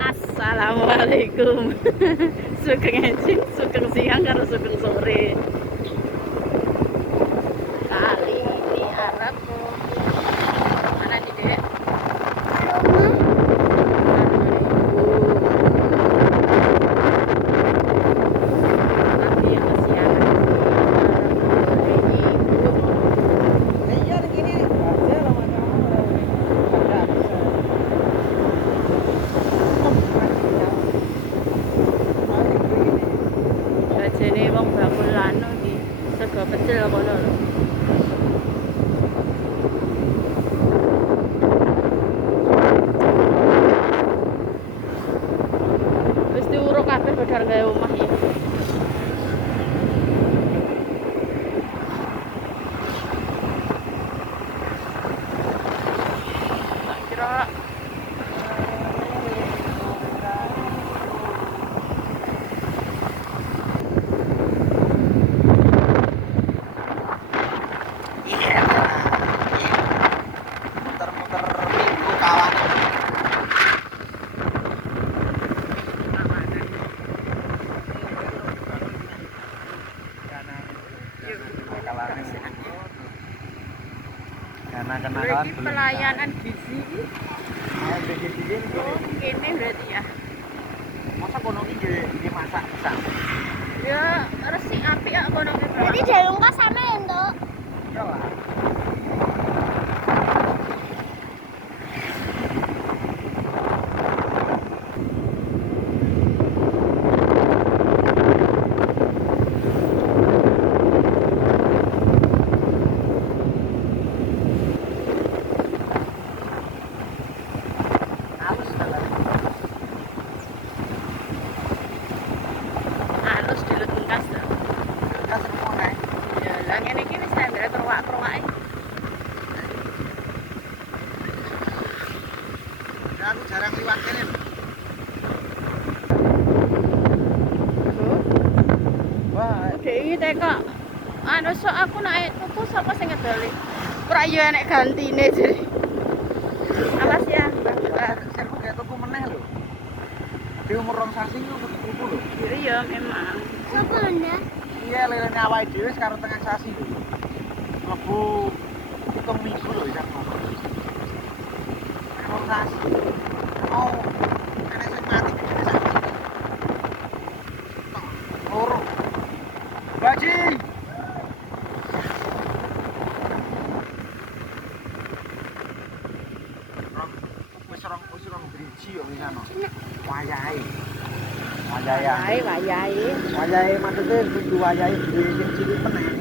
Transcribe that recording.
Assalamualaikum. Sugeng enjing, sugeng siang karo sugeng sore. Kali ini Arab mana nih Dek? Lagi yang kesiangan. Jajene wong bakul anu iki, sego pecel kono lho. Wis diuruk kabeh bedar gawe omah ya. Tak kira muter-muter minggu kawan. Karena kenakalan ini pelayanan gizi. belum. Oh, ini berarti ya. Masa kono iki nggih masak bisa. Ya, resik apik ya kono ki. Jadi jalungka sama ya, Nduk? Ya lah. Halus dilut bungkas to. Kita semua nih. Ya, lah ngene iki wis tandare kerwak-kerwake. Ya, aku jarang liwat kene. Wah, Udah iki teko. Anu sok aku nek tuku sapa sing ngedoli? Ora yo enek gantine jadi. Awas ya, Mbak. serbu kayak tuku meneh lho. Di umur rong sasi ku tuku lho. Iya memang. Sopo Anda? Iya, lelene awake dhewe sekarang tengah sasi lho. Mlebu 7 minggu lho isan ngono. Rong sasi. Oh, enek sing mati di desa. Loro. Baji. Wis rong driji yo wisano. Wayahe. Wayahe. Wayahe. Wayahe maksudnya kudu wayahe duwe sing cilik meneh.